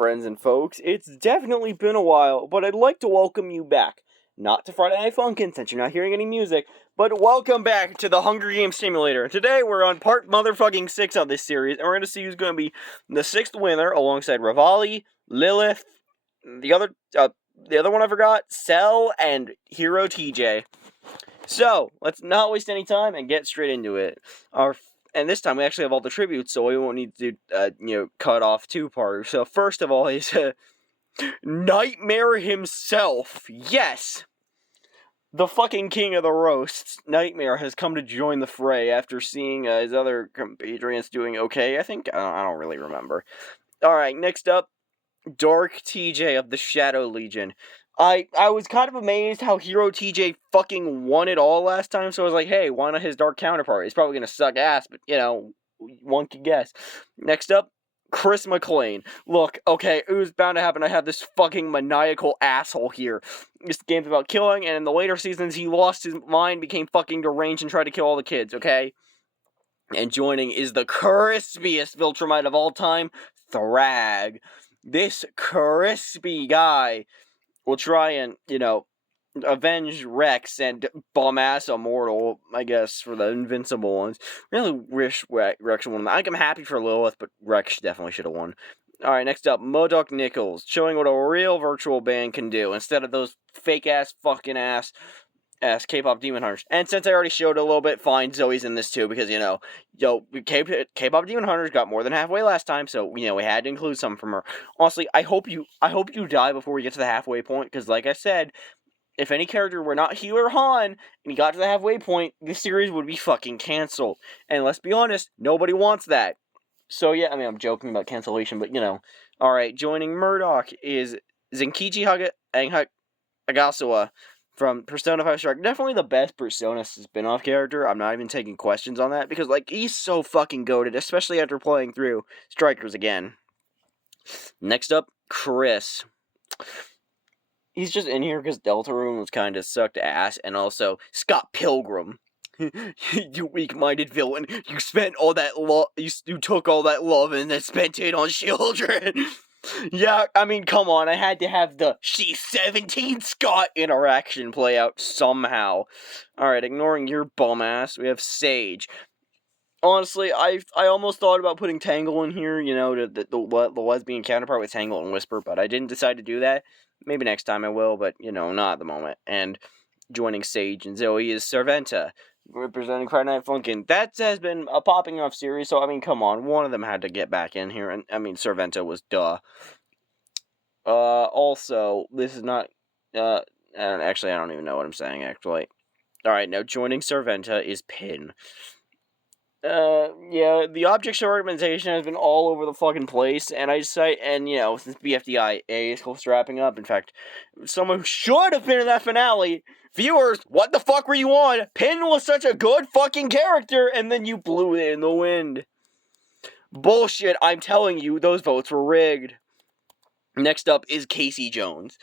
friends and folks? It's definitely been a while, but I'd like to welcome you back. Not to Friday Night Funkin', since you're not hearing any music, but welcome back to the Hunger Games Simulator. Today, we're on part motherfucking 6 of this series, and we're going to see who's going to be the 6th winner, alongside Revali, Lilith, the other one I forgot, Cell, and Hero TJ. So, let's not waste any time and get straight into it. And this time we actually have all the tributes, so we won't need to, cut off two-parters. So first of all is Nightmare himself. Yes! The fucking king of the roasts, Nightmare, has come to join the fray after seeing his other compatriots doing okay, I think? I don't really remember. Alright, next up, Dark TJ of the Shadow Legion. I was kind of amazed how Hero TJ fucking won it all last time, so I was like, hey, why not his dark counterpart? He's probably gonna suck ass, but, one could guess. Next up, Chris McLean. Look, okay, it was bound to happen. I have this fucking maniacal asshole here. This game's about killing, and in the later seasons, he lost his mind, became fucking deranged, and tried to kill all the kids, okay? And joining is the crispiest Viltrumite of all time, Thrag. This crispy guy will try and, avenge Rex and bum-ass Immortal, I guess, for the invincible ones. Really wish Rex won. I'm happy for Lilith, but Rex definitely should have won. Alright, next up, Modoc Nichols, showing what a real virtual band can do, instead of those fake-ass, fucking-ass K-pop Demon Hunters. And since I already showed it a little bit, fine, Zoe's in this too, because, K-pop Demon Hunters got more than halfway last time, so, we had to include some from her. Honestly, I hope you die before we get to the halfway point, because like I said, if any character were not Healer Han, and he got to the halfway point, this series would be fucking canceled. And let's be honest, nobody wants that. So yeah, I'm joking about cancellation, but, Alright, joining Murdoch is Zenkichi Agasawa from Persona 5 Strike. Definitely the best Persona spin-off character. I'm not even taking questions on that, because, he's so fucking goated, especially after playing through Strikers again. Next up, Chris. He's just in here because Deltarune was kind of sucked ass, and also Scott Pilgrim. You weak-minded villain. You spent all that you took all that love and then spent it on children. Yeah, come on, I had to have the she's 17 Scott interaction play out somehow. Alright, ignoring your bum ass, we have Sage. Honestly, I almost thought about putting Tangle in here, the lesbian counterpart with Tangle and Whisper, but I didn't decide to do that. Maybe next time I will, but, not at the moment. And joining Sage and Zoe is Serventa, representing Friday Night Funkin'. That has been a popping off series, so, come on, one of them had to get back in here, and, Serventa was duh. Also, this is not, actually, I don't even know what I'm saying, actually. Alright, now joining Serventa is Pin. The object show recommendation has been all over the fucking place, and since BFDIA is close to wrapping up, in fact, someone who should have been in that finale, viewers, what the fuck were you on? Pin was such a good fucking character, and then you blew it in the wind. Bullshit, I'm telling you, those votes were rigged. Next up is Casey Jones.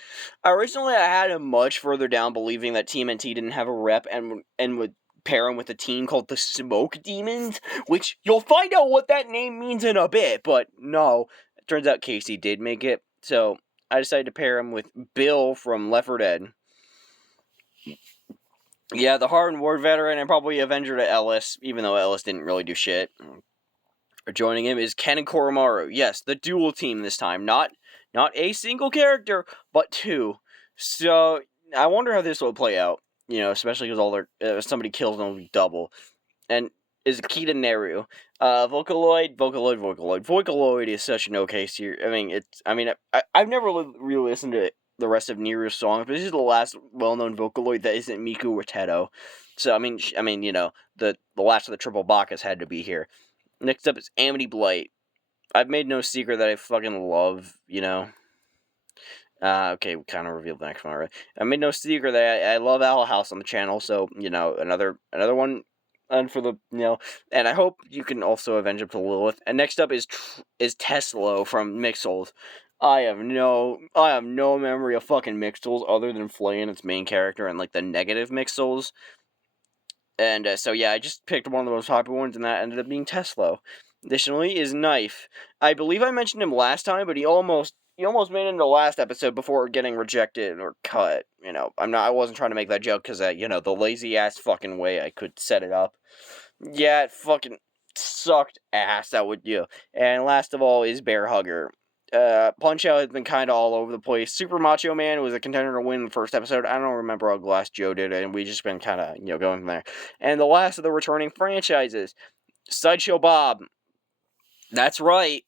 Originally, I had him much further down, believing that TMNT didn't have a rep and would pair him with a team called the Smoke Demons, which you'll find out what that name means in a bit, but no. It turns out Casey did make it, so I decided to pair him with Bill from Left 4 Dead. Yeah, the Hardened War veteran and probably Avenger to Ellis, even though Ellis didn't really do shit. Joining him is Ken and Koromaru. Yes, the dual team this time. Not a single character, but two. So, I wonder how this will play out. Especially because somebody kills them, it'll be double. And is Kita Neru. Vocaloid. Vocaloid is such an okay series. I've never really listened to the rest of Neru's songs, but this is the last well-known Vocaloid that isn't Miku or Teto. So, the last of the triple Bacchus had to be here. Next up is Amity Blight. I've made no secret that I fucking love, okay, we kind of revealed the next one already. I made no secret that I love Owl House on the channel, so, another one, and for the, and I hope you can also avenge him to Lilith. And next up is Teslo from Mixels. I have no memory of fucking Mixels other than Flay and its main character and, the negative Mixels. And, so yeah, I just picked one of the most popular ones, and that ended up being Teslo. Additionally is Knife. I believe I mentioned him last time, but he almost made it into the last episode before getting rejected or cut. I wasn't trying to make that joke because, the lazy ass fucking way I could set it up. Yeah, it fucking sucked ass, that would do. And last of all is Bear Hugger. Punch-Out has been kind of all over the place. Super Macho Man was a contender to win the first episode. I don't remember how Glass Joe did it, and we just been kind of, going from there. And the last of the returning franchises, Sideshow Bob. That's right.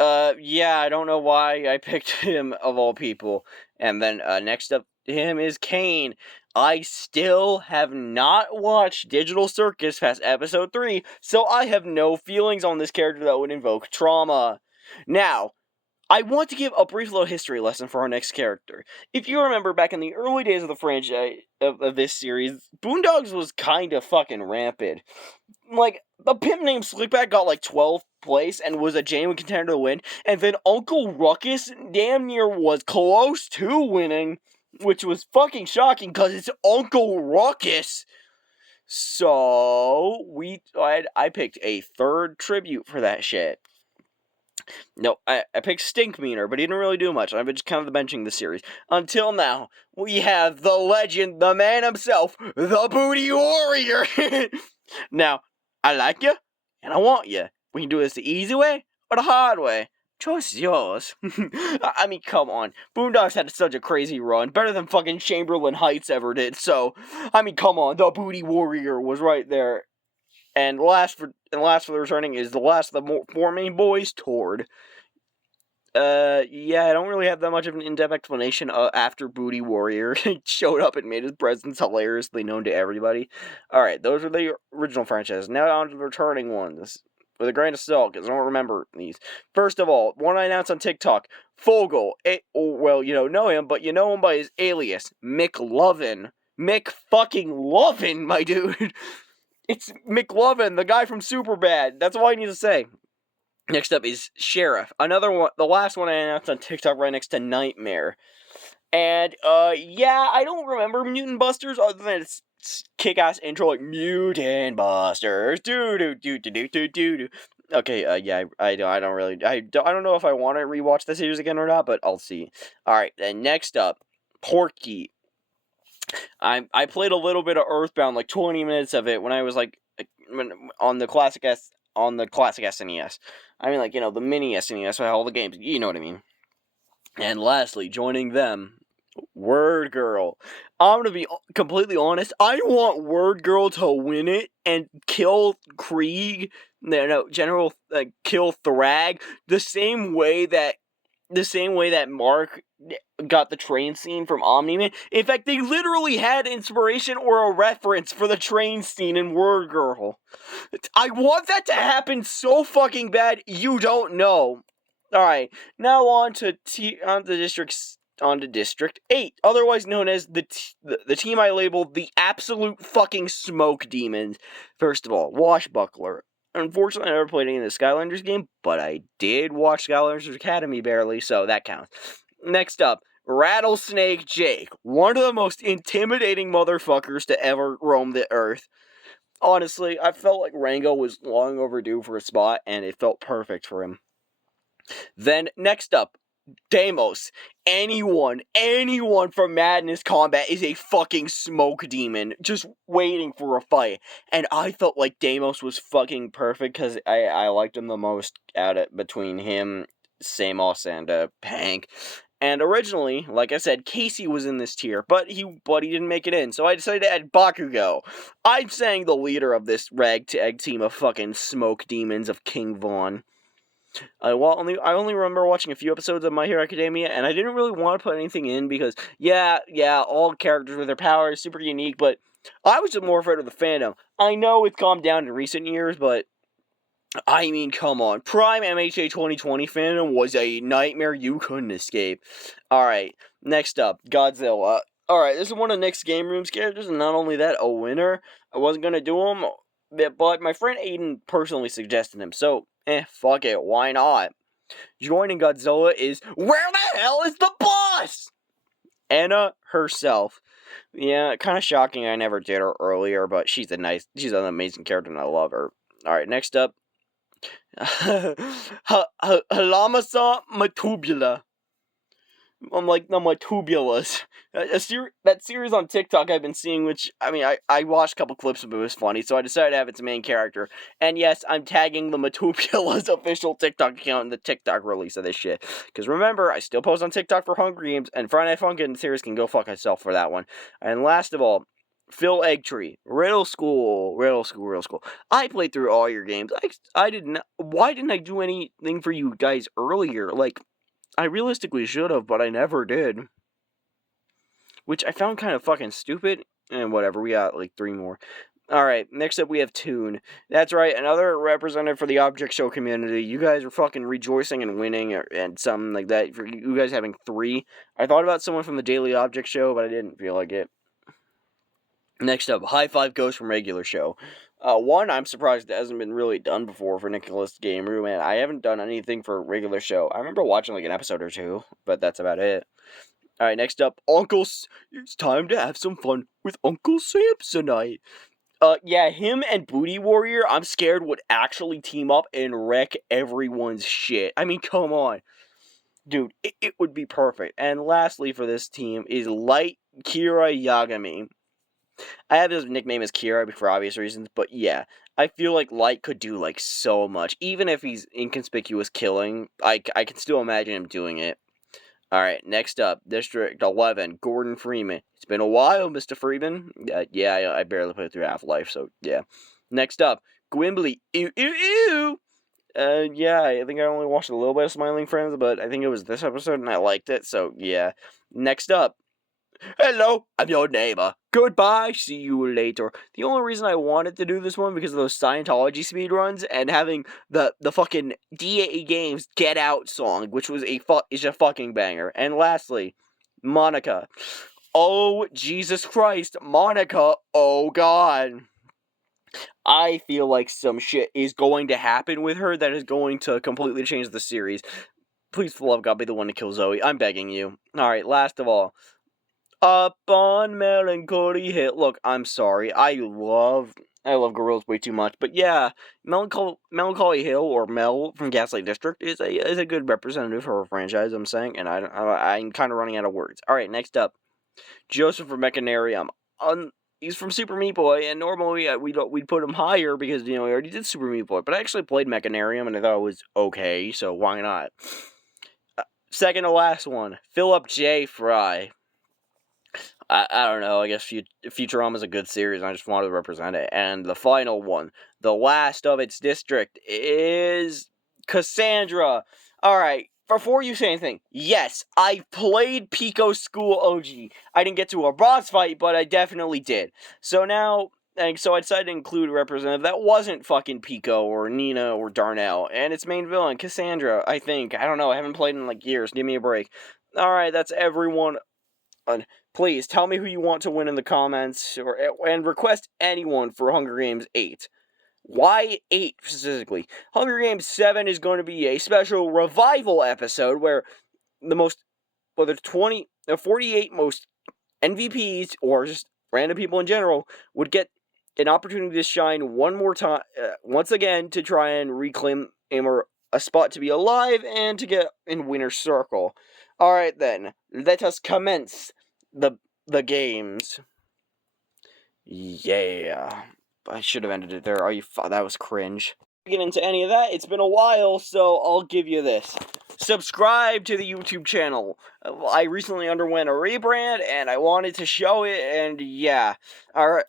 Yeah, I don't know why I picked him of all people. And then, next up to him is Kane. I still have not watched Digital Circus past episode 3, so I have no feelings on this character that would invoke trauma. Now, I want to give a brief little history lesson for our next character. If you remember back in the early days of the franchise, of this series, Boondoggs was kind of fucking rampant. Like, the pimp named Slickback got like 12th place and was a genuine contender to win, and then Uncle Ruckus damn near was close to winning, which was fucking shocking because it's Uncle Ruckus. So, I picked a third tribute for that shit. No, I picked Stinkmeaner, but he didn't really do much. I've been just kind of benching the series. Until now, we have the legend, the man himself, the Booty Warrior. Now, I like you, and I want you. We can do this the easy way or the hard way. Choice is yours. I mean, come on. Boondocks had such a crazy run. Better than fucking Chamberlain Heights ever did. So, I mean, come on. The Booty Warrior was right there. And last for the returning is the last of the four main boys, Tord. Yeah, I don't really have that much of an in-depth explanation after Booty Warrior showed up and made his presence hilariously known to everybody. Alright, those are the original franchises. Now on to the returning ones. With a grain of salt, because I don't remember these. First of all, one I announced on TikTok, Fogel. Well, you don't know him, but you know him by his alias, McLovin. McFucking-Lovin, my dude. It's McLovin, the guy from Superbad. That's all I need to say. Next up is Sheriff. Another one, the last one I announced on TikTok right next to Nightmare. And, yeah, I don't remember Mutant Busters other than its kick-ass intro like, Mutant Busters, do-do-do-do-do-do-do. Okay, yeah, I don't know if I want to rewatch the series again or not, but I'll see. Alright, then next up, Porky. I played a little bit of Earthbound, like 20 minutes of it when I was like on the classic SNES. I mean, like, the mini SNES with all the games. You know what I mean. And lastly, joining them, Word Girl. I'm gonna be completely honest. I want Word Girl to win it and kill Krieg. No, kill Thrag the same way that Mark got the train scene from Omni-Man. In fact, they literally had inspiration or a reference for the train scene in Word Girl. I want that to happen so fucking bad, you don't know. Alright, now on to District 8, otherwise known as the team I labeled the absolute fucking smoke demons. First of all, Washbuckler. Unfortunately, I never played any of the Skylanders game, but I did watch Skylanders Academy barely, so that counts. Next up, Rattlesnake Jake, one of the most intimidating motherfuckers to ever roam the earth. Honestly, I felt like Rango was long overdue for a spot, and it felt perfect for him. Then, next up, Deimos. Anyone from Madness Combat is a fucking smoke demon, just waiting for a fight. And I felt like Deimos was fucking perfect, because I liked him the most between him, Samos, and Pank. And originally, like I said, Casey was in this tier, but he didn't make it in, so I decided to add Bakugo. I'm saying the leader of this ragtag team of fucking smoke demons of King Vaughn. I only remember watching a few episodes of My Hero Academia, and I didn't really want to put anything in because, yeah, all characters with their powers, super unique, but I was just more afraid of the fandom. I know it's calmed down in recent years, but I mean, come on. Prime MHA 2020 fandom was a nightmare you couldn't escape. Alright, next up, Godzilla. Alright, this is one of Nick's Game Room's characters, and not only that, a winner. I wasn't gonna do him, but my friend Aiden personally suggested him, so, fuck it, why not? Joining Godzilla is, where the hell is the boss? Anna herself. Yeah, kind of shocking I never did her earlier, but she's an amazing character and I love her. Alright, next up, Halamasa Matubula. I'm like tubulas. That series on TikTok I've been seeing, which, I mean, I watched a couple clips of it, was funny, so I decided to have its main character. And yes, I'm tagging the Matubula's official TikTok account in the TikTok release of this shit. Because remember, I still post on TikTok for Hunger Games, and Friday Night Funkin' series can go fuck itself for that one. And last of all, Phil Eggtree, Riddle School. I played through all your games. I didn't. Why didn't I do anything for you guys earlier? Like, I realistically should have, but I never did. Which I found kind of fucking stupid. And whatever, we got like 3 more. Alright, next up we have Toon. That's right, another representative for the Object Show community. You guys are fucking rejoicing and winning, and something like that. For you guys having 3. I thought about someone from the Daily Object Show, but I didn't feel like it. Next up, High Five Ghost from Regular Show. One, I'm surprised it hasn't been really done before for Nicholas Gamer, man. I haven't done anything for Regular Show. I remember watching like an episode or 2, but that's about it. Alright, next up, it's time to have some fun with Uncle Samsonite. Yeah, him and Booty Warrior, I'm scared would actually team up and wreck everyone's shit. I mean, come on. Dude, it would be perfect. And lastly for this team is Light Kira Yagami. I have his nickname as Kira for obvious reasons, but yeah, I feel like Light could do like so much. Even if he's inconspicuous killing, I can still imagine him doing it. Alright, next up, District 11, Gordon Freeman. It's been a while, Mr. Freeman. Yeah, I barely played through Half-Life, so yeah. Next up, Gwimbly. Ew, ew, ew! Yeah, I think I only watched a little bit of Smiling Friends, but I think it was this episode and I liked it, so yeah. Next up, hello, I'm your neighbor. Goodbye, see you later. The only reason I wanted to do this one because of those Scientology speedruns and having the fucking DA Games Get Out song, which was is a fucking banger. And lastly, Monica. Oh, Jesus Christ, Monica, oh God. I feel like some shit is going to happen with her that is going to completely change the series. Please, for the love of God, be the one to kill Zoe. I'm begging you. Alright, last of all. Up on Melancholy Hill. Look, I'm sorry. I love Gorillas way too much, but yeah, Melancholy Hill or Mel from Gaslight District is a good representative for a franchise. I'm saying, and I'm kind of running out of words. All right, next up, Joseph from Mechanarium. He's from Super Meat Boy, and normally we'd put him higher because we already did Super Meat Boy, but I actually played Mechanarium and I thought it was okay, so why not? Second to last one, Philip J. Fry. I don't know, I guess Futurama is a good series, and I just wanted to represent it. And the final one, the last of its district, is Cassandra. Alright, before you say anything, yes, I played Pico School OG. I didn't get to a boss fight, but I definitely did. So now, so I decided to include a representative that wasn't fucking Pico or Nina or Darnell, and its main villain, Cassandra, I think. I don't know, I haven't played in like years, give me a break. Alright, that's everyone. Please tell me who you want to win in the comments, and request anyone for Hunger Games 8. Why 8 specifically? Hunger Games 7 is going to be a special revival episode where the 48 most MVPs, or just random people in general, would get an opportunity to shine one more time, once again, to try and reclaim a spot to be alive and to get in winner's circle. Alright then, let us commence the games. Yeah. I should have ended it there. That was cringe. Get into any of that, it's been a while, so I'll give you this. Subscribe to the YouTube channel. I recently underwent a rebrand, and I wanted to show it, and yeah. Alright,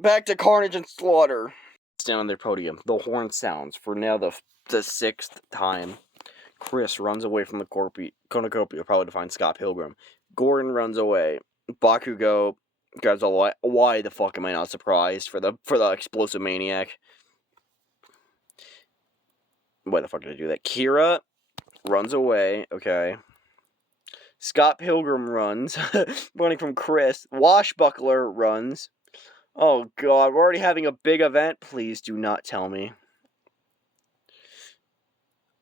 back to Carnage and Slaughter. Stand on their podium. The horn sounds for now the 6th time. Chris runs away from the cornucopia, probably to find Scott Pilgrim. Gordon runs away. Bakugo grabs a why the fuck am I not surprised for the explosive maniac? Why the fuck did I do that? Kira runs away. Okay. Scott Pilgrim runs, running from Chris. Washbuckler runs. Oh God, we're already having a big event. Please do not tell me.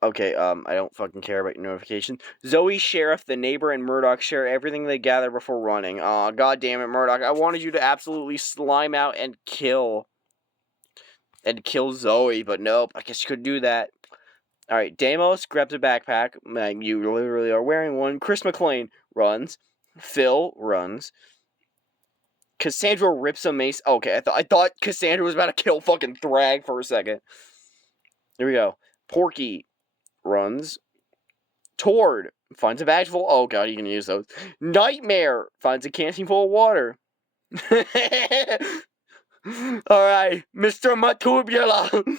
Okay, I don't fucking care about your notification. Zoe, Sheriff, the neighbor, and Murdoch share everything they gather before running. Aw, god damn it, Murdoch. I wanted you to absolutely slime out and kill Zoe, but nope, I guess you could do that. Alright, Deimos grabs a backpack. You literally are wearing one. Chris McClane runs. Phil runs. Cassandra rips a mace. Okay, I thought Cassandra was about to kill fucking Thrag for a second. Here we go. Porky runs. Tord finds a bag full. Oh god, you can use those. Nightmare finds a canteen full of water. Alright, Mr. Matubula.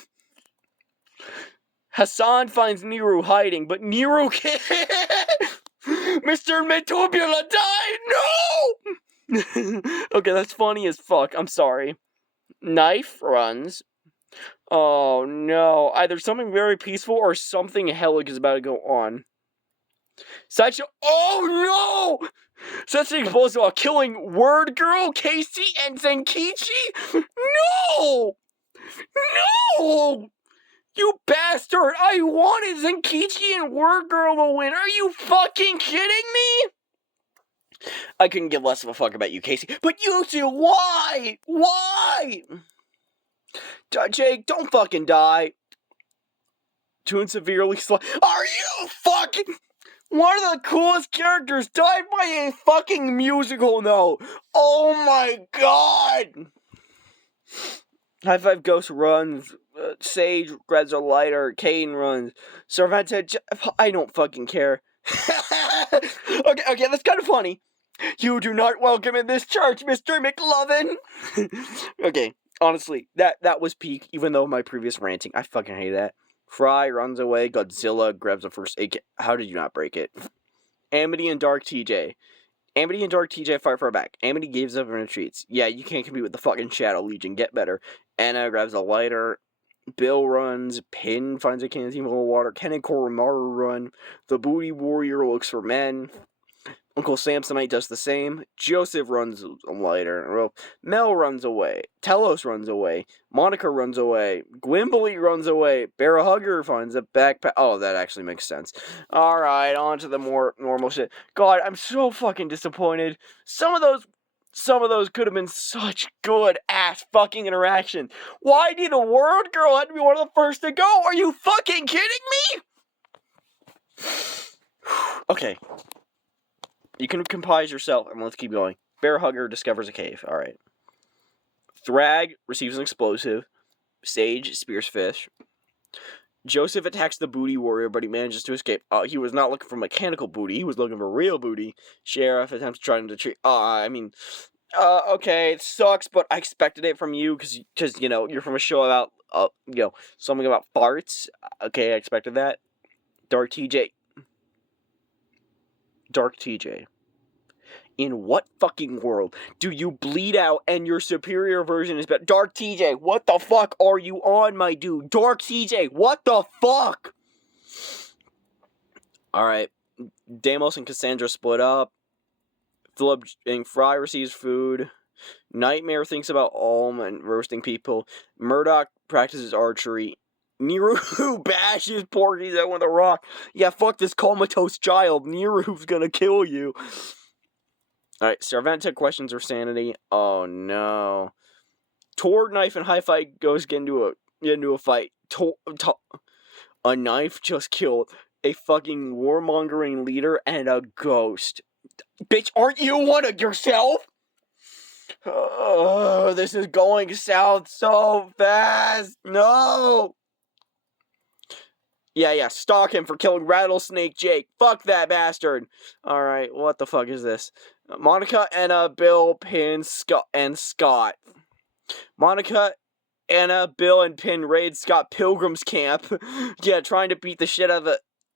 Hassan finds Niru hiding, but Niru can't. Mr. Matubula died! No! Okay, that's funny as fuck. I'm sorry. Knife runs. Oh no. Either something very peaceful or something hellish is about to go on. Sideshow. Oh no! Such an explosive while killing Word Girl, Casey, and Zenkichi? No! No! You bastard! I wanted Zenkichi and Word Girl to win. Are you fucking kidding me? I couldn't give less of a fuck about you, Casey. But you two, why? Why? Jake, don't fucking die. Toon severely Are you fucking... One of the coolest characters died by a fucking musical note. Oh my god. High Five Ghost runs. Sage grabs a lighter. Kane runs. Servanta... I don't fucking care. Okay, that's kind of funny. You do not welcome in this church, Mr. McLovin. Okay, honestly, that was peak, even though my previous ranting, I fucking hate that. Fry runs away, Godzilla grabs the first aid kit. How did you not break it? Amity and Dark TJ. Amity and Dark TJ fight for her back. Amity gives up and retreats. Yeah, you can't compete with the fucking Shadow Legion, get better. Anna grabs a lighter. Bill runs. Pin finds a canteen full of water. Ken and Koromaru run. The Booty Warrior looks for men. Uncle Samsonite does the same. Joseph runs a lighter. Well, Mel runs away. Telos runs away. Monica runs away. Gwimbly runs away. Bear Hugger finds a backpack. Oh, that actually makes sense. Alright, on to the more normal shit. God, I'm so fucking disappointed. Some of those could have been such good ass fucking interaction. Why did the Word Girl have to be one of the first to go? Are you fucking kidding me? Okay. You can compose yourself, and let's keep going. Bear Hugger discovers a cave. Alright. Thrag receives an explosive. Sage spears fish. Joseph attacks the Booty Warrior, but he manages to escape. He was not looking for mechanical booty. He was looking for real booty. Sheriff attempts to try to treat... okay, it sucks, but I expected it from you, because you know, you're from a show about, something about farts. Okay, I expected that. Dark TJ. In what fucking world do you bleed out and your superior version is better? Dark TJ, what the fuck are you on, my dude? Dark TJ, what the fuck? Alright, Deimos and Cassandra split up. Philip and Fry receives food. Nightmare thinks about Ulm and roasting people. Murdoch practices archery. Niru bashes Porky's head with a rock. Yeah, fuck this comatose child. Niru's gonna kill you. Alright, Servanta questions her sanity. Oh no. Tord, Knife, and High Fight goes get into a fight. A knife just killed a fucking warmongering leader and a ghost. Bitch, aren't you one of yourself? Oh, this is going south so fast. No. Yeah, stalk him for killing Rattlesnake Jake. Fuck that bastard. Alright, what the fuck is this? Monica, Anna, Bill, Pin, and Scott. Monica, Anna, Bill, and Pin raid Scott Pilgrim's camp. Yeah, trying to beat the shit out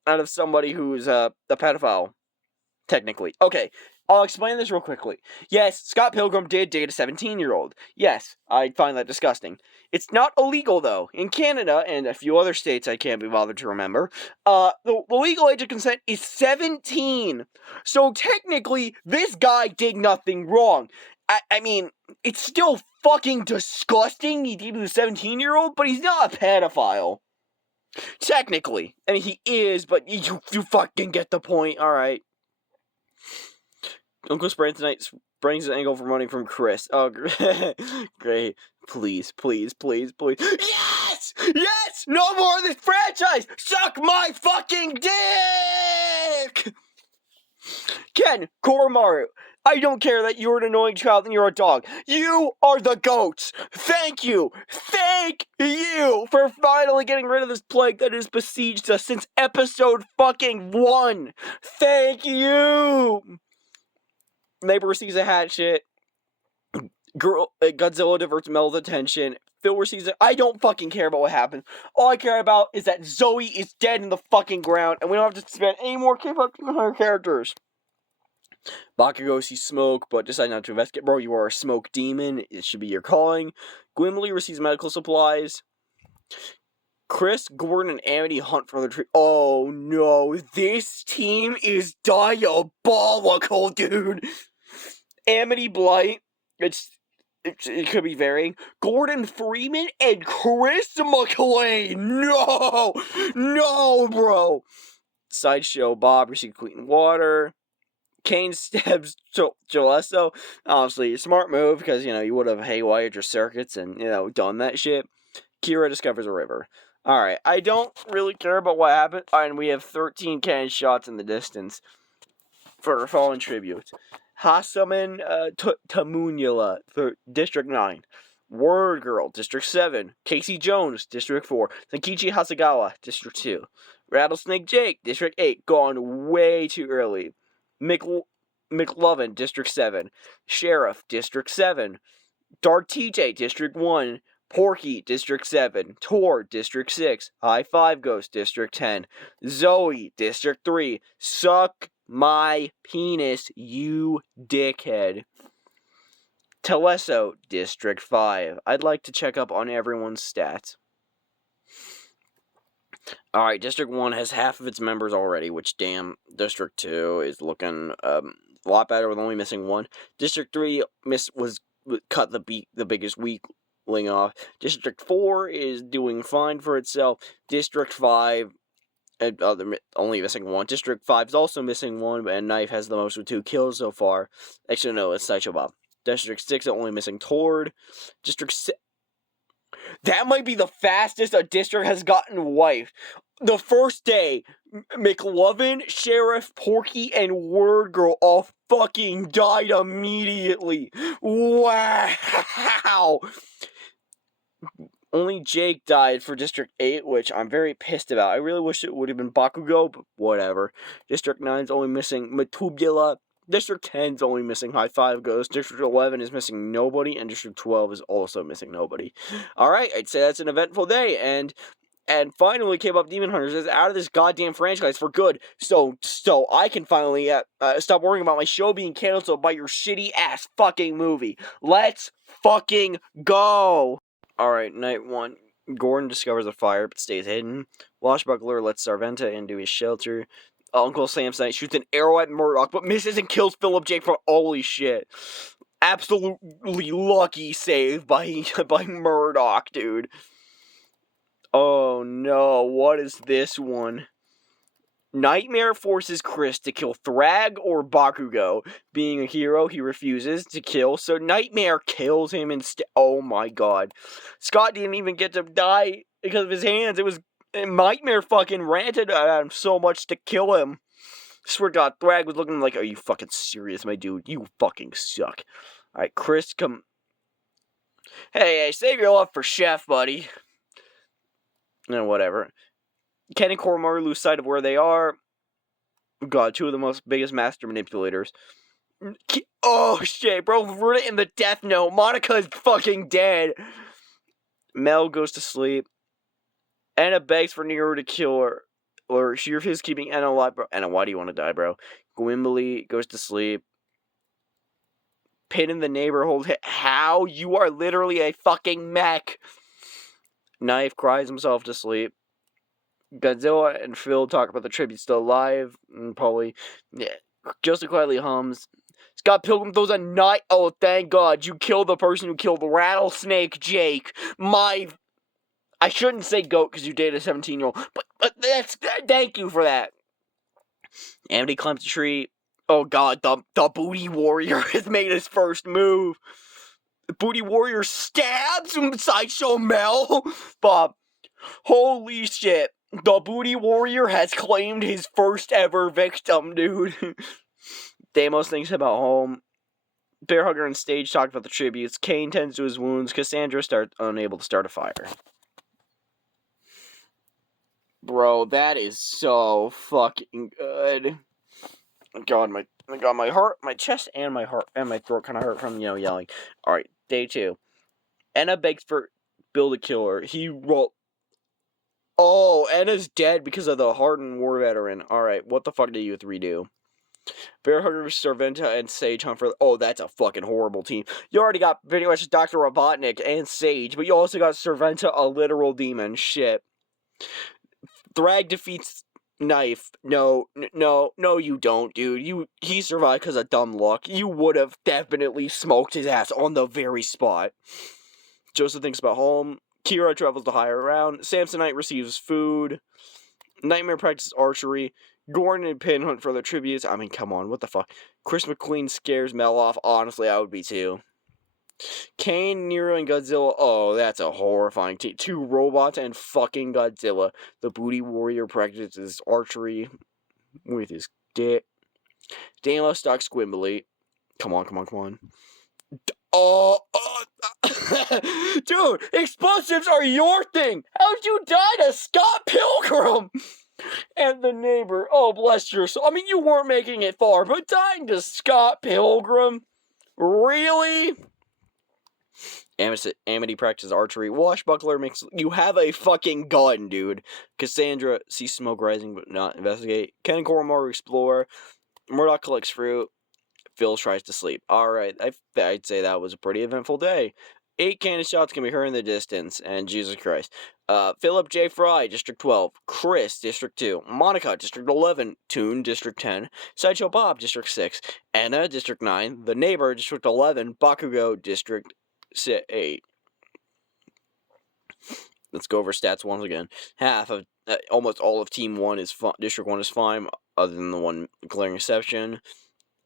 of somebody who's a pedophile. Technically. Okay, I'll explain this real quickly. Yes, Scott Pilgrim did date a 17-year-old. Yes, I find that disgusting. It's not illegal, though. In Canada, and a few other states I can't be bothered to remember, the legal age of consent is 17. So technically, this guy did nothing wrong. I mean, it's still fucking disgusting he dated a 17-year-old, but he's not a pedophile. Technically. I mean, he is, but you fucking get the point. Alright. Uncle Spraintonite springs an angle for money from Chris. Oh, great. Please. Yes! Yes! Yes! No more of this franchise! Suck my fucking dick! Ken, Koromaru, I don't care that you're an annoying child and you're a dog. You are the goats! Thank you! Thank you for finally getting rid of this plague that has besieged us since episode fucking 1! Thank you! Neighbor receives a hatchet. Godzilla diverts Mel's attention. Phil receives it. I don't fucking care about what happened. All I care about is that Zoe is dead in the fucking ground, and we don't have to spend any more K-pop characters. Bakugo sees smoke, but decides not to investigate. Bro, you are a smoke demon. It should be your calling. Gimli receives medical supplies. Chris, Gordon, and Amity hunt for the tree. Oh no, this team is diabolical, dude. Amity Blight. It could be varying. Gordon Freeman and Chris McLean. No, bro. Sideshow Bob receives clean water. Kane stabs Jalesso. Honestly, a smart move because, you would have haywired your circuits and, done that shit. Kira discovers a river. Alright, I don't really care about what happened. And we have 13 cannon shots in the distance for fallen tribute. Hasaman Tamunula, District 9. Word Girl, District 7. Casey Jones, District 4. Sankichi Hasagawa, District 2. Rattlesnake Jake, District 8. Gone way too early. McLovin, District 7. Sheriff, District 7. Dark TJ, District 1. Porky, District 7. Tor, District 6. High Five Ghost, District 10. Zoe, District 3. Suck my penis, you dickhead. Teleso, District 5. I'd like to check up on everyone's stats. Alright, District 1 has half of its members already, which, damn, District 2 is looking a lot better with only missing one. District 3 cut the biggest weakling off. District 4 is doing fine for itself. District 5, only missing one. District 5 is also missing one, and Knife has the most with 2 kills so far. Actually, no, it's Sideshow Bob. District 6 only missing Tord. District 6... That might be the fastest a district has gotten wiped. The first day, McLovin, Sheriff, Porky, and Word Girl all fucking died immediately. Wow! Only Jake died for District 8, which I'm very pissed about. I really wish it would have been Bakugo, but whatever. District 9's only missing Matubula. District 10's only missing High Five Ghost. District 11 is missing nobody, and District 12 is also missing nobody. Alright, I'd say that's an eventful day, and finally K-pop Demon Hunters is out of this goddamn franchise for good. So I can finally stop worrying about my show being canceled by your shitty ass fucking movie. Let's fucking go! Alright, night 1. Gordon discovers a fire but stays hidden. Washbuckler lets Sarventa into his shelter. Uncle Samsonite shoots an arrow at Murdoch, but misses and kills Philip Jake for holy shit. Absolutely lucky save by Murdoch, dude. Oh no, what is this one? Nightmare forces Chris to kill Thrag or Bakugo. Being a hero, he refuses to kill, so Nightmare kills him instead. Oh my god. Scott didn't even get to die because of his hands. It was Nightmare fucking ranted at him so much to kill him. Swear to God, Thrag was looking like, are you fucking serious, my dude? You fucking suck. Alright, Chris, come. Hey, save your love for Chef, buddy. No, whatever. Ken and Koromaru lose sight of where they are. God, two of the biggest master manipulators. Oh shit, bro, wrote it in the Death Note. Monica is fucking dead. Mel goes to sleep. Anna begs for Nero to kill her. Or she refuses keeping Anna alive, bro. Anna, why do you want to die, bro? Gwimbly goes to sleep. Pin in the neighborhood. How? You are literally a fucking mech. Knife cries himself to sleep. Godzilla and Phil talk about the tribute still alive. And probably. Yeah. Joseph quietly hums. Scott Pilgrim throws a knife. Oh, thank God. You killed the person who killed Rattlesnake Jake. I shouldn't say goat because you dated a 17-year-old. But thank you for that. Amity climbs a tree. Oh God, the Booty Warrior has made his first move. The Booty Warrior stabs Sideshow Mel. Bob, Holy shit. The Booty Warrior has claimed his first ever victim, dude. Deimos thinks about home. Bear Hugger and Stage talk about the tributes. Kane tends to his wounds. Cassandra unable to start a fire. Bro, that is so fucking good. God, my heart, my chest, and my heart, and my throat kind of hurt from yelling. All right, day 2. Enna begs for Bill to kill her. He rolled. Oh, Enna's dead because of the hardened war veteran. All right, what the fuck did you 3 do? Bear Hugger, Serventa, and Sage hunt for. Oh, that's a fucking horrible team. You already got pretty much Dr. Robotnik and Sage, but you also got Serventa, a literal demon. Shit. Thrag defeats Knife. No, you don't, dude. He survived because of dumb luck. You would have definitely smoked his ass on the very spot. Joseph thinks about home. Kira travels to higher round. Samsonite receives food. Nightmare practices archery. Gordon and Pin hunt for their tributes. I mean, come on, what the fuck? Chris McQueen scares Mel off. Honestly, I would be too. Kane, Nero, and Godzilla. Oh, that's a horrifying team. 2 robots and fucking Godzilla. The Booty Warrior practices archery with his dick. Deimos stalks Squimbly. Come on. Oh, dude, explosives are your thing. How'd you die to Scott Pilgrim? And the neighbor, oh, bless your soul. I mean, you weren't making it far, but dying to Scott Pilgrim? Really? Amity practices archery. Washbuckler makes. You have a fucking gun, dude. Cassandra sees smoke rising but not investigate. Ken and Koromaru explore. Murdoch collects fruit. Phil tries to sleep. Alright, I'd say that was a pretty eventful day. 8 cannon shots can be heard in the distance, and Jesus Christ. Philip J. Fry, District 12. Chris, District 2. Monica, District 11. Toon, District 10. Sideshow Bob, District 6. Anna, District 9. The Neighbor, District 11. Bakugo, District 8. Let's go over stats once again. Half of, almost all of Team 1 is District 1 is fine, other than the one glaring exception.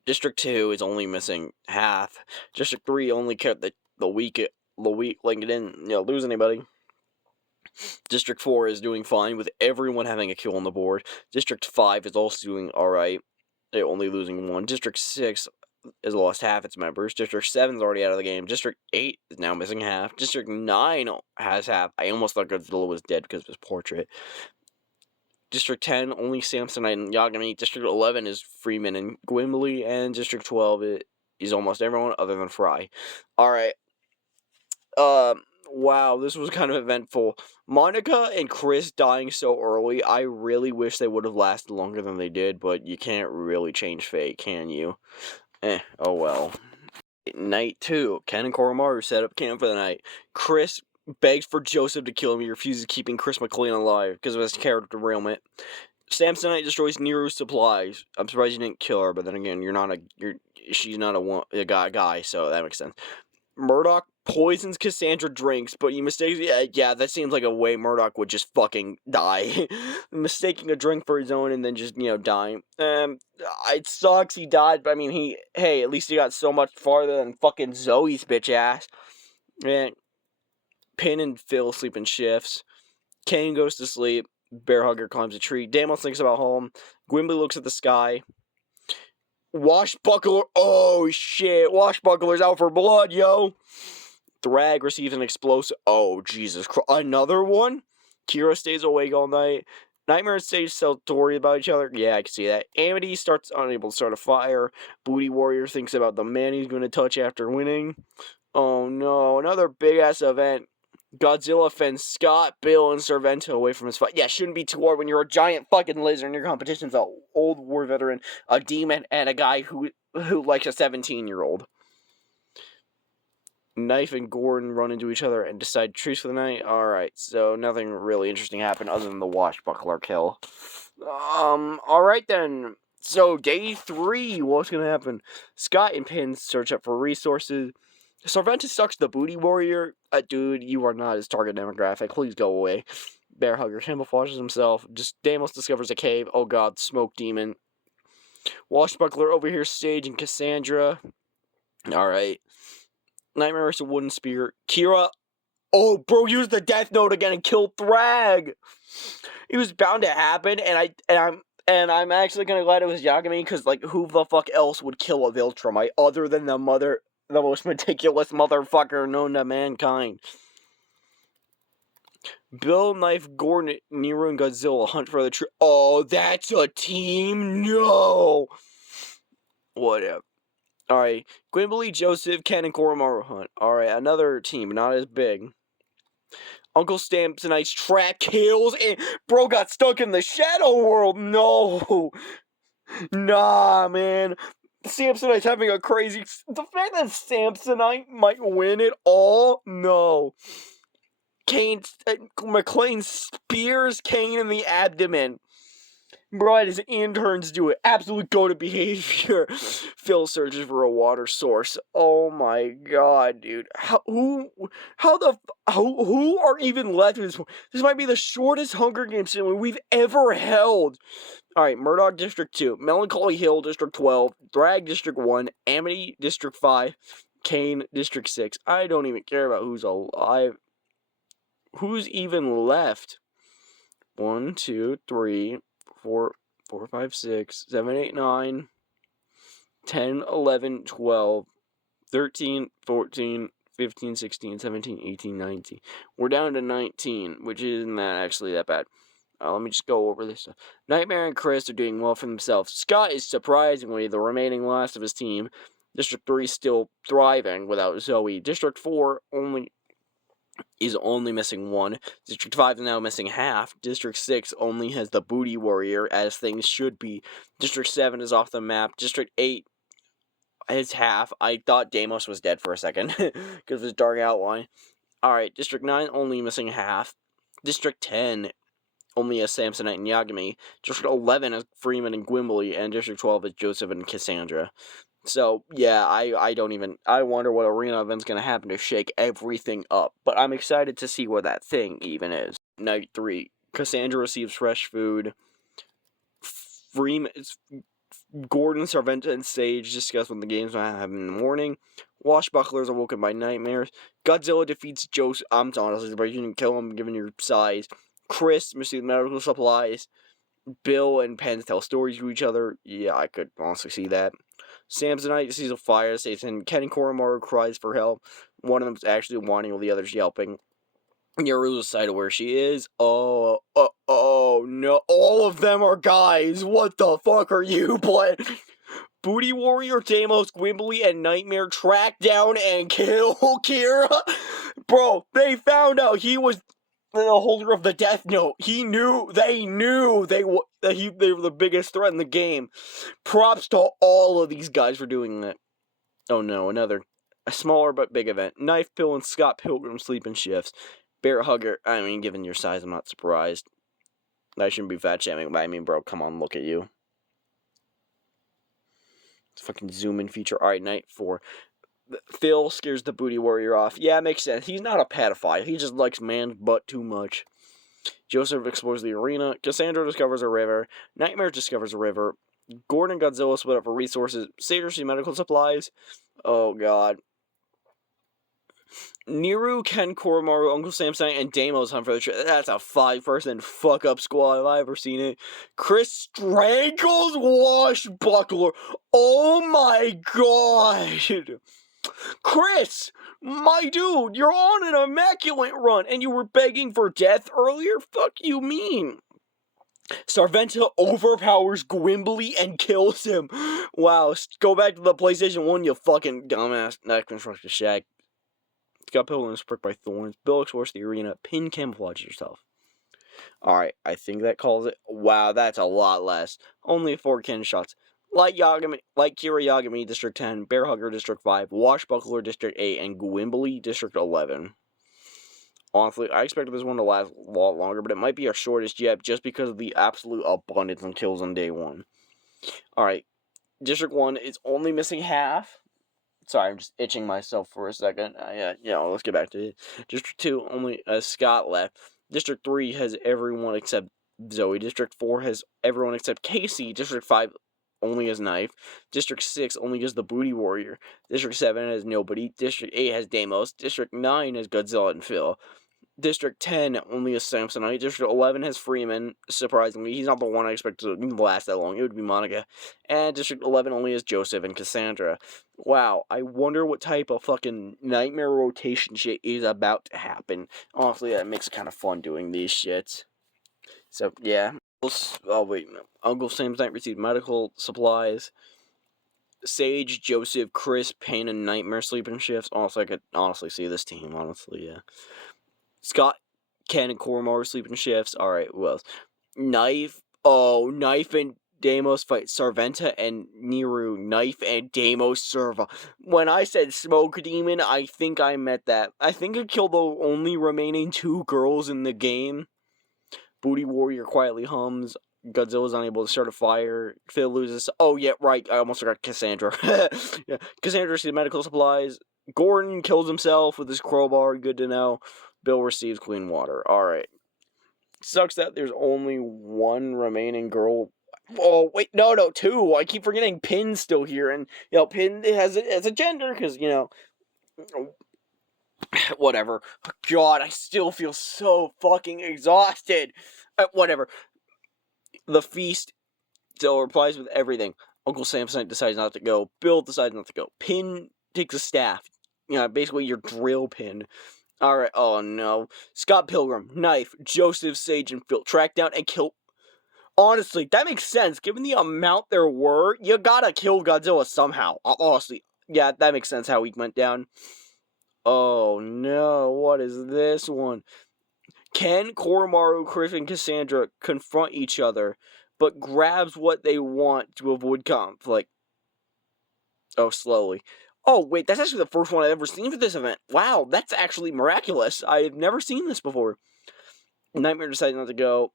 District 2 is only missing half. District 3 only kept the weak, like it didn't lose anybody. District 4 is doing fine with everyone having a kill on the board. District 5 is also doing alright. They're only losing 1. District 6 has lost half its members. District 7 is already out of the game. District 8 is now missing half. District 9 has half. I almost thought Godzilla was dead because of his portrait. District 10, only Samsonite and Yagami. District 11 is Freeman and Gwimbly. And District 12 is almost everyone other than Fry. Alright. Wow, this was kind of eventful. Monica and Chris dying so early, I really wish they would have lasted longer than they did, but you can't really change fate, can you? Oh well. Night 2, Ken and Koromaru set up camp for the night. Chris begs for Joseph to kill him. He refuses keeping Chris McLean alive because of his character derailment. Samsonite destroys Nero's supplies. I'm surprised you didn't kill her, but then again, she's not a guy, so that makes sense. Murdoch poisons Cassandra drinks, but you mistake. Yeah, that seems like a way Murdoch would just fucking die. Mistaking a drink for his own and then just, dying. It sucks he died, but I mean, at least he got so much farther than fucking Zoe's bitch ass. And Pin and Phil sleep in shifts. Kane goes to sleep. Bear Hugger climbs a tree. Deimos thinks about home. Gwimbly looks at the sky. Washbuckler. Oh, shit. Washbuckler's out for blood, yo. Thrag receives an explosive. Oh, Jesus Christ. Another one? Kira stays awake all night. Nightmare and Sage tell Tori about each other. Yeah, I can see that. Amity starts unable to start a fire. Booty Warrior thinks about the man he's going to touch after winning. Oh, no. Another big-ass event. Godzilla fends Scott, Bill, and Serventa away from his fight. Yeah, shouldn't be too hard when you're a giant fucking lizard and your competition's an old war veteran, a demon, and a guy who likes a 17-year-old. Knife and Gordon run into each other and decide to truce for the night. Alright, so nothing really interesting happened other than the Washbuckler kill. Alright then. So, day 3, what's gonna happen? Scott and Pin search up for resources. Serventa sucks the Booty Warrior. Dude, you are not his target demographic. Please go away. Bear Hugger camouflages himself. Deimos discovers a cave. Oh god, smoke demon. Washbuckler overhears Sage and Cassandra. Alright. Nightmare is a wooden spear. Kira Oh, bro, use the Death Note again and kill Thrag. It was bound to happen, and I'm actually gonna glad it was Yagami, because, like, who the fuck else would kill a Viltrumite other than the most meticulous motherfucker known to mankind? Bill, Knife, Gordon, Nero, and Godzilla hunt for the tree. Oh, that's a team? No! Whatever. Alright, Gwimbly, Joseph, Ken, and Koromaru hunt. Alright, another team, not as big. Uncle Samsonite's track kills, and bro got stuck in the Shadow World. No! Nah, man. Samsonite's having a crazy... The fact that Samsonite might win it all? No. McClane spears Kane in the abdomen. Bro, his interns do it. Absolute go-to behavior. Phil searches for a water source. Oh my god, dude. Who are even left in this point? This might be the shortest Hunger Games ceremony we've ever held. Alright, Murdoch District 2, Melancholy Hill District 12, Drag District 1, Amity District 5, Kane District 6. I don't even care about who's alive. Who's even left? 1, 2, 3, 4, 5, 6, 7, 8, 9, 10, 11, 12, 13, 14, 15, 16, 17, 18, 19. We're down to 19, which isn't actually that bad. Let me just go over this stuff. Nightmare and Chris are doing well for themselves. Scott is surprisingly the remaining last of his team. District 3 is still thriving without Zoe. District 4 is only missing 1. District 5 is now missing half. District 6 only has the Booty Warrior, as things should be. District 7 is off the map. District 8 is half. I thought Deimos was dead for a second, because of his dark outline. Alright, District 9 only missing half. District 10 only has Samsonite and Yagami. District 11 is Freeman and Gwimbly, and District 12 is Joseph and Cassandra. So, yeah, I wonder what arena event's gonna happen to shake everything up. But I'm excited to see what that thing even is. Night 3. Cassandra receives fresh food. Gordon, Sarventa, and Sage discuss what the game's gonna happen in the morning. Washbuckler is awoken by nightmares. Godzilla defeats Joseph. I'm honestly surprised you didn't kill him given your size. Chris receives medical supplies. Bill and Penn tell stories to each other. Yeah, I could honestly see that. Samsonite sees a fire station. Ken Koromaru cries for help. One of them's actually whining while the other's yelping. Yoru loses sight of where she is. Oh, no. All of them are guys. What the fuck are you playing? Booty Warrior, Deimos, Gwimbly, and Nightmare track down and kill Kira. Bro, they found out he was the holder of the Death Note. They knew they were the biggest threat in the game. Props to all of these guys for doing that. Oh no, a smaller but big event. Knife Pill and Scott Pilgrim sleep in shifts. Bear Hugger, I mean, given your size, I'm not surprised. I shouldn't be fat shaming, but I mean, bro, come on, look at you. It's a fucking zoom in feature. Alright, Night 4. Phil scares the Booty Warrior off. Yeah, makes sense. He's not a pedophile. He just likes man's butt too much. Joseph explores the arena. Cassandra discovers a river. Nightmare discovers a river. Gordon and Godzilla split up for resources. Sage receives medical supplies. Oh, God. Niru, Ken Koromaru, Uncle Samsonite, and Deimos hunt for the tree. That's a 5-person fuck-up squad if I've ever seen it. Chris strangles Washbuckler. Oh my god. Chris, my dude, you're on an immaculate run, and you were begging for death earlier? Fuck you mean? Sarventa overpowers Gwimbly and kills him. Wow, go back to the PlayStation 1, you fucking dumbass. That constructed Shag. Scott Pilgrim is pricked by thorns. Bill explores the arena. Pin camouflages yourself. Alright, I think that calls it. Wow, that's a lot less. Only 4 Ken shots. Like Kira Yagami, District 10, Bear Hugger, District 5, Washbuckler, District 8, and Gwimbly, District 11. Honestly, I expected this one to last a lot longer, but it might be our shortest yet, just because of the absolute abundance of kills on day 1. Alright, District 1 is only missing half. Sorry, I'm just itching myself for a second. Let's get back to it. District 2 only has Scott left. District 3 has everyone except Zoe. District 4 has everyone except Casey. District 5 only has Knife. District 6 only has the Booty Warrior. District 7 has nobody. District 8 has Deimos. District 9 has Godzilla and Phil. District 10 only has Samsonite. District 11 has Freeman. Surprisingly, he's not the one I expected to last that long. It would be Monica. And District 11 only has Joseph and Cassandra. Wow, I wonder what type of fucking nightmare rotation shit is about to happen. Honestly, that makes it kind of fun doing these shits. So, yeah. Oh, wait. Uncle Samsonite received medical supplies. Sage, Joseph, Chris, Payne, and Nightmare sleeping shifts. Also, I could honestly see this team, honestly, yeah. Scott, Ken, and Koromaru sleeping shifts. Alright, who else? Knife. Oh, Knife and Deimos fight Sarventa and Niru. Knife and Deimos Serva. When I said Smoke Demon, I think I meant that. I think I killed the only remaining 2 girls in the game. Booty Warrior quietly hums. Godzilla's unable to start a fire. Phil loses. Oh, yeah, right. I almost forgot Cassandra. Yeah. Cassandra receives medical supplies. Gordon kills himself with his crowbar. Good to know. Bill receives clean water. Alright. Sucks that there's only 1 remaining girl. Oh, wait. No, 2. I keep forgetting Pin's still here. And, Pin has a gender because, whatever. God, I still feel so fucking exhausted. Whatever. The feast still replies with everything. Uncle Samson decides not to go. Bill decides not to go. Pin takes a staff. Basically your drill pin. Alright, oh no. Scott Pilgrim, Knife, Joseph, Sage, and Phil track down and kill. Honestly, that makes sense. Given the amount there were, you gotta kill Godzilla somehow. Honestly, yeah, that makes sense how he went down. Oh no, what is this one? Ken, Koromaru, Chris, and Cassandra confront each other, but grabs what they want to avoid conflict. Oh, slowly. Oh, wait, that's actually the first one I've ever seen for this event. Wow, that's actually miraculous. I've never seen this before. Nightmare decides not to go.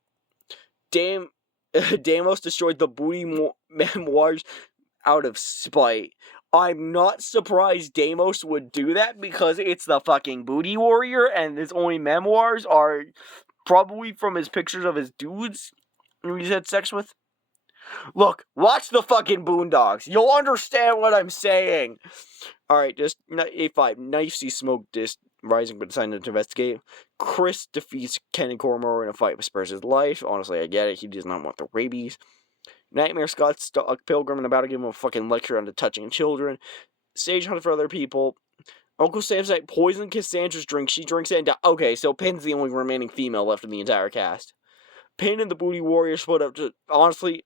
Deimos destroyed the booty memoirs out of spite. I'm not surprised Deimos would do that because it's the fucking Booty Warrior and his only memoirs are probably from his pictures of his dudes who he's had sex with. Look, watch the fucking Boondocks. You'll understand what I'm saying. Alright, just A5. Knife sees smoke rising but deciding to investigate. Chris defeats Ken and Koromaru in a fight but spares his life. Honestly, I get it. He does not want the rabies. Nightmare Scott's stuck Pilgrim and about to give him a fucking lecture on the touching children. Sage hunts for other people. Uncle Samsonite poisoned Cassandra's drink. She drinks it and dies. Okay, so Pin's the only remaining female left in the entire cast. Pin and the Booty Warrior split up to... Honestly,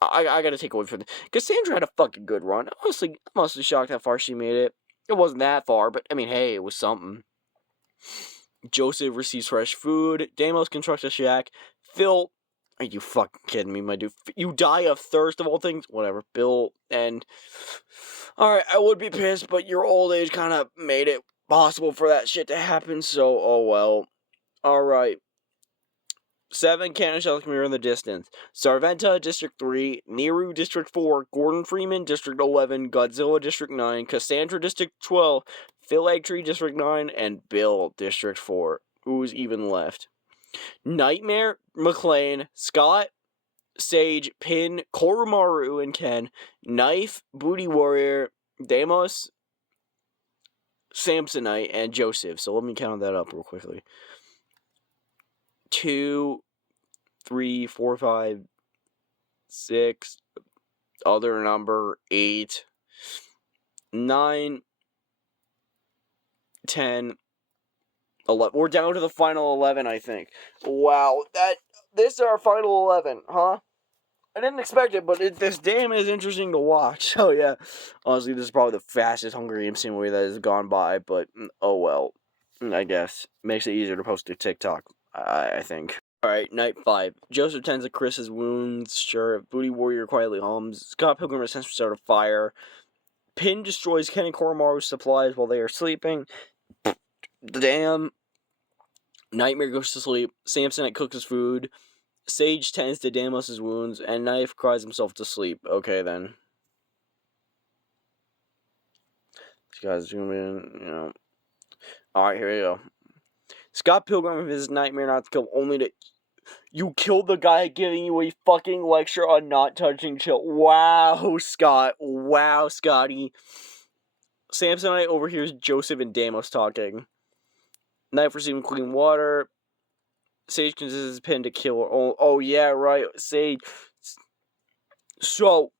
I gotta take away from it. Cassandra had a fucking good run. Honestly, I'm mostly shocked how far she made it. It wasn't that far, but I mean, hey, it was something. Joseph receives fresh food. Deimos constructs a shack. Phil... Are you fucking kidding me, my dude? You die of thirst of all things? Whatever. Bill and... Alright, I would be pissed, but your old age kind of made it possible for that shit to happen, so oh well. Alright. 7, Cannon Shells can hear in the distance. Sarventa, District 3. Niru, District 4. Gordon Freeman, District 11. Godzilla, District 9. Cassandra, District 12. Phil Eggtree, District 9. And Bill, District 4. Who's even left? Nightmare, McLean, Scott, Sage, Pin, Koromaru, and Ken. Knife, Booty Warrior, Deimos, Samsonite, and Joseph. So let me count that up real quickly. 2, 3, 4, 5, 6, other number, 8, 9, 10, 11. We're down to the final 11, I think. Wow, this is our final 11, huh? I didn't expect it, but this game is interesting to watch. So yeah, honestly, this is probably the fastest Hunger Games movie that has gone by, but oh well. I guess. Makes it easier to post to TikTok, I think. Alright, night 5. Joseph tends to Chris's wounds. Sure. Booty Warrior quietly hums. Scott Pilgrim attempts to start a fire. Pin destroys Ken and Koromaru's supplies while they are sleeping. Damn. Nightmare goes to sleep. Samsonite cooks his food. Sage tends to Deimos' wounds. And Knife cries himself to sleep. Okay, then. These guys zoom in, Alright, here we go. Scott Pilgrim has his nightmare not to kill only to... You killed the guy giving you a fucking lecture on not touching chill. Wow, Scott. Wow, Scotty. Samsonite overhears Joseph and Deimos talking. Knife receiving clean water. Sage considers his pin to kill her. Oh yeah, right. Sage. So,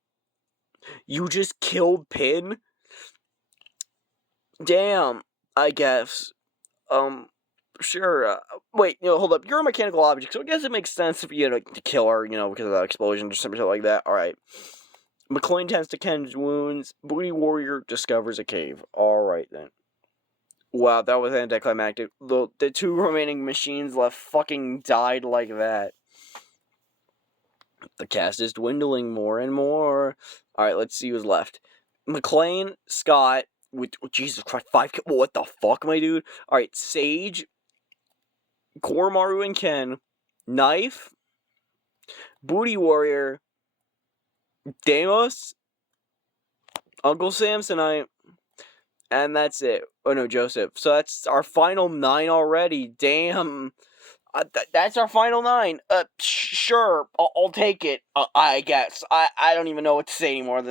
you just killed Pin? Damn, I guess. Sure. Wait, hold up. You're a mechanical object, so I guess it makes sense if you had to kill her, because of that explosion or something like that. Alright. McClane tends to Ken's wounds. Booty Warrior discovers a cave. Alright then. Wow, that was anticlimactic. The two remaining machines left fucking died like that. The cast is dwindling more and more. Alright, let's see who's left. McClane, Scott, with Jesus Christ, 5. What the fuck, my dude? Alright, Sage, Koromaru and Ken, Knife, Booty Warrior, Deimos, Uncle Samsonite, and that's it. Oh no, Joseph. So that's our final 9 already. Damn. That's our final 9. Sure, I'll take it. I guess. I don't even know what to say anymore.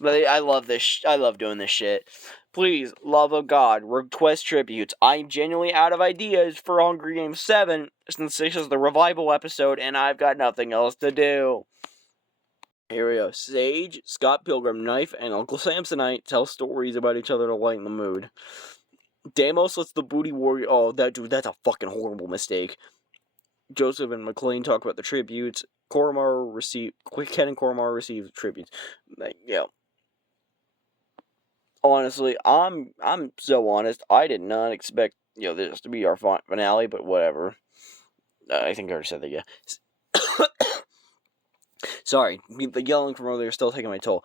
But I love this. I love doing this shit. Please, love of God, request tributes. I'm genuinely out of ideas for Hunger Games 7 since this is the revival episode, and I've got nothing else to do. Here we go. Sage, Scott Pilgrim, Knife, and Uncle Samsonite tell stories about each other to lighten the mood. Deimos lets the Booty Warrior. Oh, that's a fucking horrible mistake. Joseph and McClane talk about the tributes. Ken and Koromaru receive tributes. Yeah. Honestly, I'm so honest. I did not expect this to be our finale, but whatever. I think I already said that. Yeah. Sorry, the yelling from earlier is still taking my toll.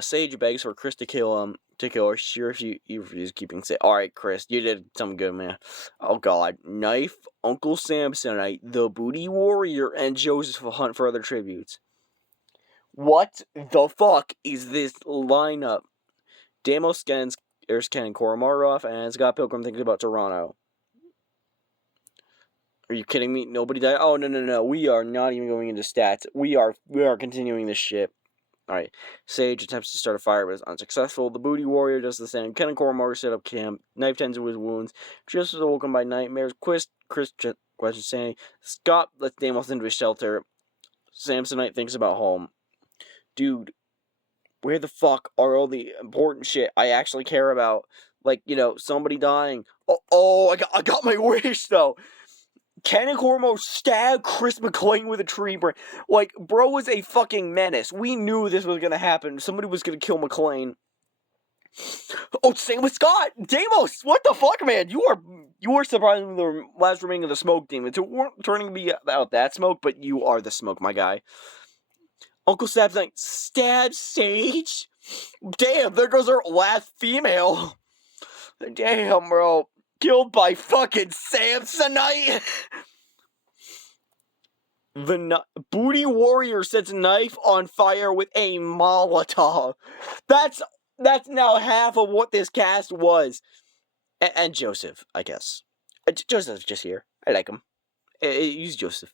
Sage begs for Chris to kill her. She refuses keeping Sage. Alright, Chris, you did something good, man. Oh god. Knife, Uncle Samsonite, the Booty Warrior, and Joseph will hunt for other tributes. What the fuck is this lineup? Deimos scares Ken and Koromaru off, and Scott Pilgrim thinks about Toronto. Are you kidding me? Nobody died? Oh, no. We are not even going into stats. We are continuing this shit. Alright. Sage attempts to start a fire, but is unsuccessful. The Booty Warrior does the same. Ken and Koromaru set up camp. Knife tends to his wounds. Just is awoken by nightmares. Chris questions sanity. Scott lets Deimos into his shelter. Samsonite thinks about home. Dude, where the fuck are all the important shit I actually care about? Like, somebody dying. Oh, I got my wish, though. Ken and Koromaru stabbed Chris McClane with a tree branch. Like, bro was a fucking menace. We knew this was gonna happen. Somebody was gonna kill McClane. Oh, same with Scott! Deimos! What the fuck, man? You are surprisingly the last remaining of the smoke demons. It weren't turning me out that smoke, but you are the smoke, my guy. Uncle Samsonite stabs Sage? Damn, there goes our last female. Damn, bro. Killed by fucking Samsonite? The Booty Warrior sets a Knife on fire with a Molotov. That's now half of what this cast was. And Joseph, I guess. Joseph's just here. I like him. He's Joseph.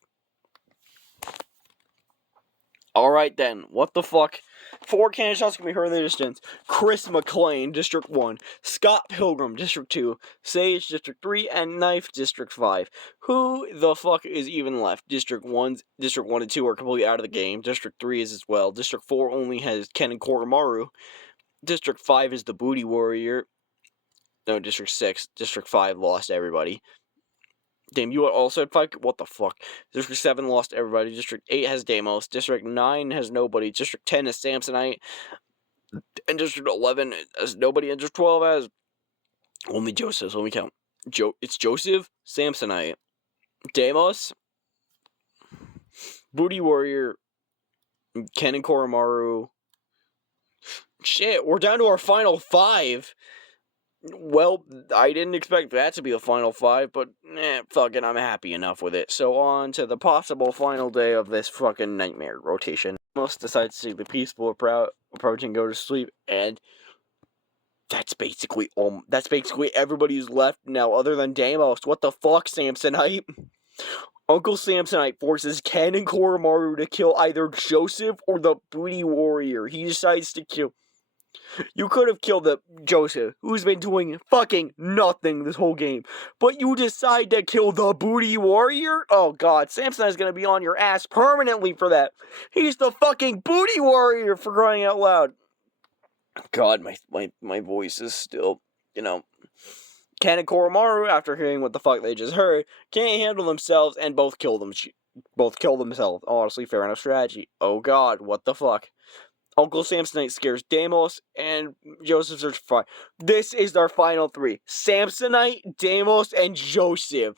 Alright then, what the fuck? 4 cannon shots can be heard in the distance. Chris McClane, District 1. Scott Pilgrim, District 2. Sage, District 3. And Knife, District 5. Who the fuck is even left? District 1 and 2 are completely out of the game. District 3 is as well. District 4 only has Ken and Koromaru. District 5 is the Booty Warrior. No, District 6. District 5 lost everybody. Damn, you also had 5? What the fuck? District 7 lost everybody. District 8 has Deimos. District 9 has nobody. District 10 has Samsonite. And District 11 has nobody. And District 12 has only Joseph. So let me count. It's Joseph, Samsonite, Deimos, Booty Warrior, Ken and Koromaru. Shit, we're down to our final 5. Well, I didn't expect that to be the final 5, but fucking I'm happy enough with it. So on to the possible final day of this fucking nightmare rotation. Most decide to see the peaceful approach and go to sleep, and that's basically everybody who's left now, other than Deimos. What the fuck, Samsonite? Uncle Samsonite forces Ken and Koromaru to kill either Joseph or the Booty Warrior. He decides to kill. You could have killed the Joseph, who's been doing fucking nothing this whole game. But you decide to kill the Booty Warrior? Oh god, Samsonite's gonna be on your ass permanently for that. He's the fucking Booty Warrior, for crying out loud. God, my voice is still, Ken and Koromaru, after hearing what the fuck they just heard, can't handle themselves and both kill themselves. Honestly, fair enough strategy. Oh god, what the fuck? Uncle Samsonite scares Deimos, and Joseph searches for fire. This is our final three. Samsonite, Deimos, and Joseph.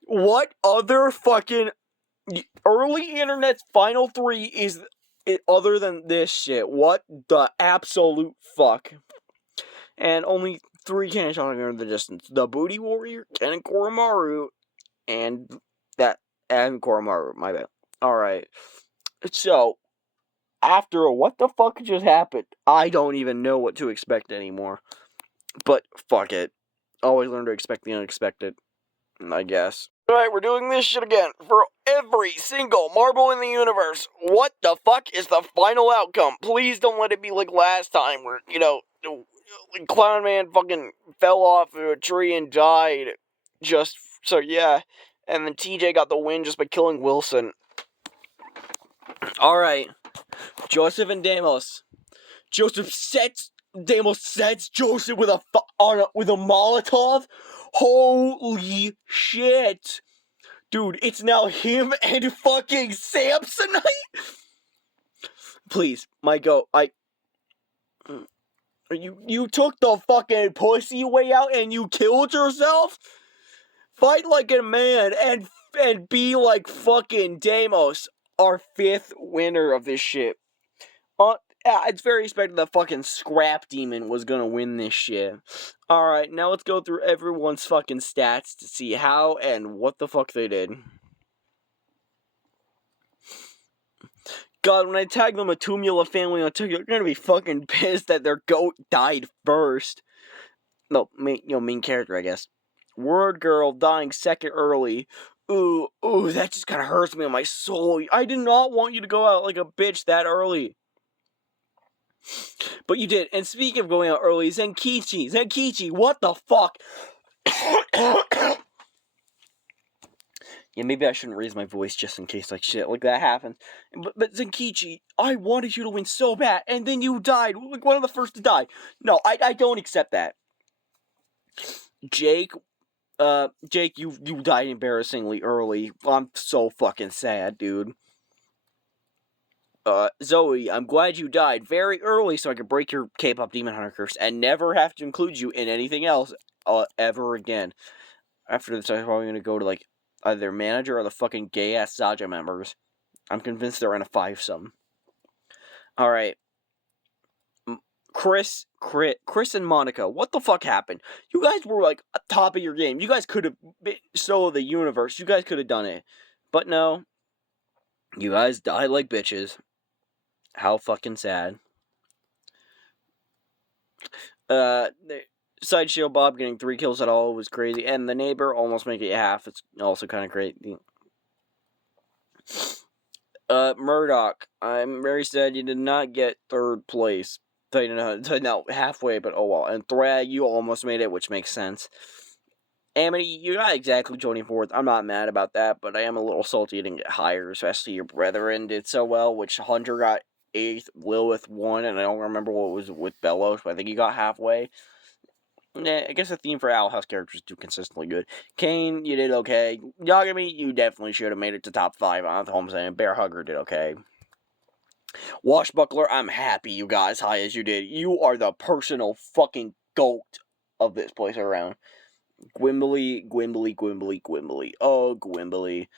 What other fucking early internet's final three is it other than this shit? What the absolute fuck? And only three cannons shot in the distance. The Booty Warrior, Ken and Koromaru, and Koromaru, my bad. Alright. So, after what the fuck just happened, I don't even know what to expect anymore. But, fuck it. Always learn to expect the unexpected, I guess. Alright, we're doing this shit again. For every single marble in the universe, what the fuck is the final outcome? Please don't let it be like last time where, Clown Man fucking fell off of a tree and died. And then TJ got the win just by killing Wilson. Alright. Joseph and Deimos. Deimos sets Joseph with a Molotov. Holy shit. Dude, it's now him and fucking Samsonite? Please, You took the fucking pussy way out and you killed yourself? Fight like a man and be like fucking Deimos, our fifth winner of this shit. It's very expected the fucking Scrap Demon was gonna win this shit. Alright, now let's go through everyone's fucking stats to see how and what the fuck they did. God, when I tag the Matumula family on TikTok, you're gonna be fucking pissed that their goat died first. No, main character, I guess. Word Girl dying second early. Ooh, that just kinda hurts me on my soul. I did not want you to go out like a bitch that early. But you did. And speaking of going out early, Zenkichi, what the fuck? Yeah, maybe I shouldn't raise my voice just in case shit like that happens. But Zenkichi, I wanted you to win so bad, and then you died, like one of the first to die. No, I don't accept that. Jake, you died embarrassingly early. I'm so fucking sad, dude. Zoe, I'm glad you died very early so I could break your K-pop Demon Hunter curse and never have to include you in anything else ever again. After this, I'm probably gonna go to either their manager or the fucking gay-ass Saja members. I'm convinced they're in a five-some. Alright. Chris and Monica, what the fuck happened? You guys were at top of your game. You guys could have been solo the universe. You guys could have done it. But no. You guys died like bitches. How fucking sad. Sideshow Bob getting 3 kills at all was crazy. And the neighbor almost making it half. It's also kind of great. Murdoch, I'm very sad you did not get 3rd place. No, halfway, but oh well. And Thrag, you almost made it, which makes sense. Amity, you're not exactly joining 4th. I'm not mad about that, but I am a little salty you didn't get higher, especially your brethren did so well, which Hunter got 8th, Lilith 1, and I don't remember what was with Bellows, but I think he got halfway. I guess the theme for Owl House characters do consistently good. Kane, you did okay. Yagami, you definitely should have made it to top 5 on the home saying. Bear Hugger did okay. Washbuckler, I'm happy you got as high as you did. You are the personal fucking goat of this place around. Gwimbly. Oh, Gwimbly.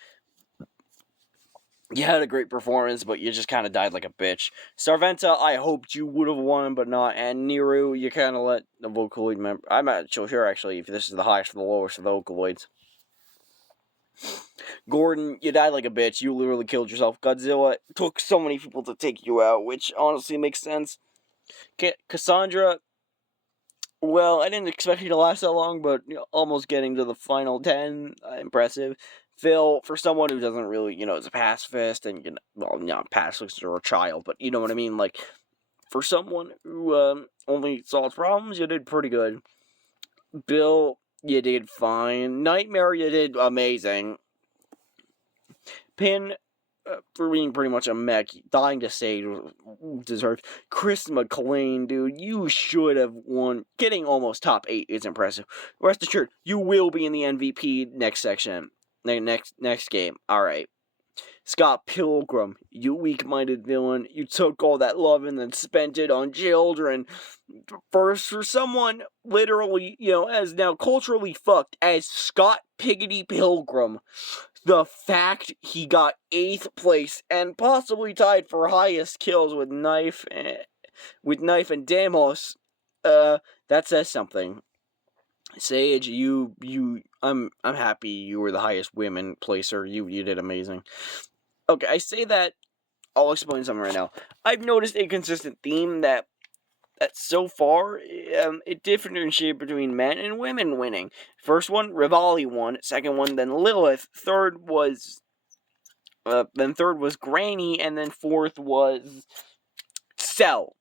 You had a great performance, but you just kind of died like a bitch. Sarventa, I hoped you would have won, but not. And Niru, you kind of let the Vocaloid member... I'm not sure, actually, if this is the highest or the lowest of the Vocaloids. Gordon, you died like a bitch. You literally killed yourself. Godzilla took so many people to take you out, which honestly makes sense. Cassandra... Well, I didn't expect you to last that long, but almost getting to the final 10, impressive. Phil, for someone who doesn't really, is a pacifist, and, well, not pacifist or a child, but you know what I mean, like, for someone who, only solves problems, you did pretty good. Bill, you did fine. Nightmare, you did amazing. Pin, for being pretty much a mech, dying to save, deserved. Chris McClane, dude, you should have won. Getting almost top 8 is impressive. Rest assured, you will be in the MVP next section. Next game. Alright. Scott Pilgrim, you weak-minded villain. You took all that love and then spent it on children. First, for someone literally, as now culturally fucked as Scott Piggity Pilgrim, the fact he got 8th place and possibly tied for highest kills with Knife and Deimos, that says something. Sage, I'm happy you were the highest women placer. You did amazing. Okay, I say that, I'll explain something right now. I've noticed a consistent theme that so far, it differentiated between men and women winning. First one, Rivali won. Second one, then Lilith. Third was Granny, and then fourth was Cell.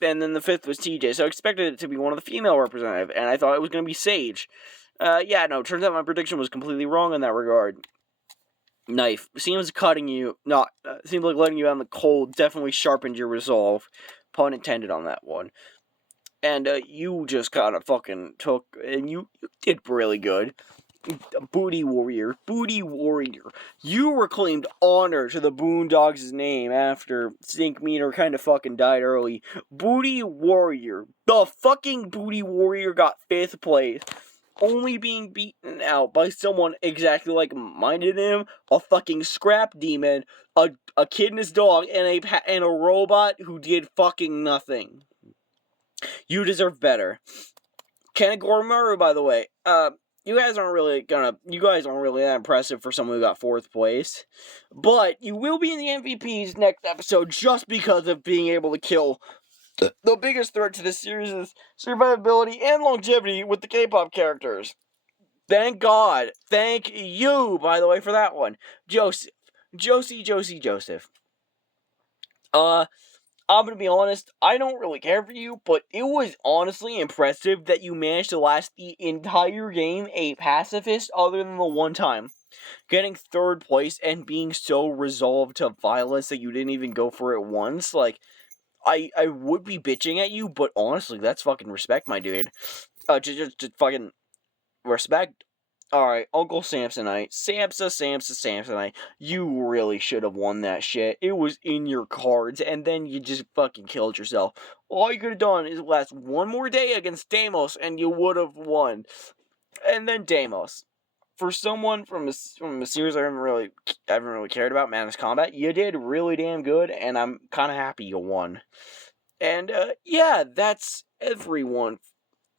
And then the fifth was TJ. So I expected it to be one of the female representative, and I thought it was going to be Sage. Turns out my prediction was completely wrong in that regard. Knife seems letting you out in the cold definitely sharpened your resolve. Pun intended on that one. And you just kind of fucking took, and you did really good. Booty Warrior. You reclaimed honor to the Boondoggs' name after Stink Meter kind of fucking died early. Booty Warrior. The fucking Booty Warrior got 5th place. Only being beaten out by someone exactly like-minded him, a fucking scrap demon, a kid and his dog, and a robot who did fucking nothing. You deserve better. Kanagoromaru, by the way, you guys aren't really that impressive for someone who got 4th place, but you will be in the MVP's next episode just because of being able to kill the biggest threat to this series' survivability and longevity with the K-pop characters. Thank God. Thank you, by the way, for that one. Joseph. I'm gonna be honest, I don't really care for you, but it was honestly impressive that you managed to last the entire game a pacifist other than the one time. Getting 3rd place and being so resolved to violence that you didn't even go for it once, I would be bitching at you, but honestly, that's fucking respect, my dude. Just fucking respect. Alright, Uncle Samsonite. Samsonite. You really should have won that shit. It was in your cards, and then you just fucking killed yourself. All you could have done is last one more day against Deimos, and you would have won. And then Deimos. For someone from a series I haven't really cared about, Madness Combat, you did really damn good, and I'm kind of happy you won. And, that's everyone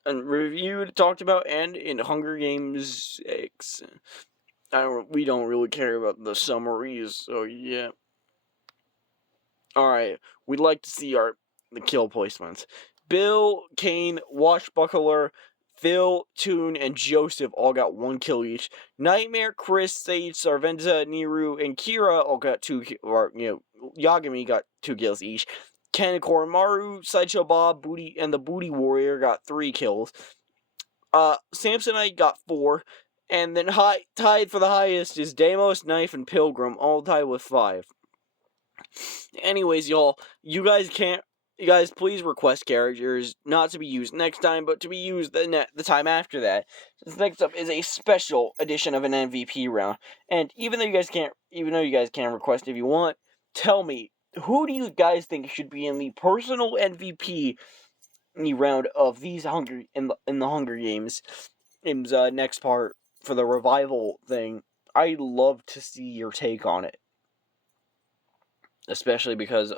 reviewed, talked about, and in Hunger Games 6. We don't really care about the summaries, so yeah. Alright, we'd like to see the kill placements. Bill, Kane, Washbuckler, Phil, Toon, and Joseph all got 1 kill each. Nightmare, Chris, Sage, Sarvenza, Niru, and Kira all got 2 Yagami got 2 kills each. Ken Koromaru, Sideshow Bob, and the Booty Warrior got 3 kills. Samsonite got 4. And then tied for the highest is Deimos, Knife, and Pilgrim, all tied with 5. Anyways, y'all, you guys please request characters not to be used next time, but to be used the time after that. This next up is a special edition of an MVP round. And even though you guys can't request if you want, tell me, who do you guys think should be in the personal MVP round of these in the Hunger Games next part for the revival thing? I'd love to see your take on it. Especially because,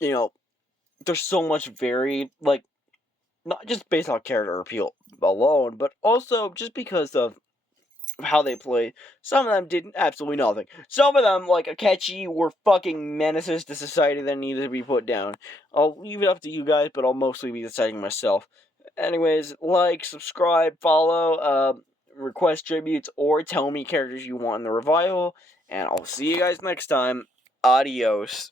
there's so much varied, not just based on character appeal alone, but also just because of how they played. Some of them did absolutely nothing. Some of them, like Akechi, were fucking menaces to society that needed to be put down. I'll leave it up to you guys, but I'll mostly be deciding myself. Anyways, like, subscribe, follow, request tributes, or tell me characters you want in the revival. And I'll see you guys next time. Adios.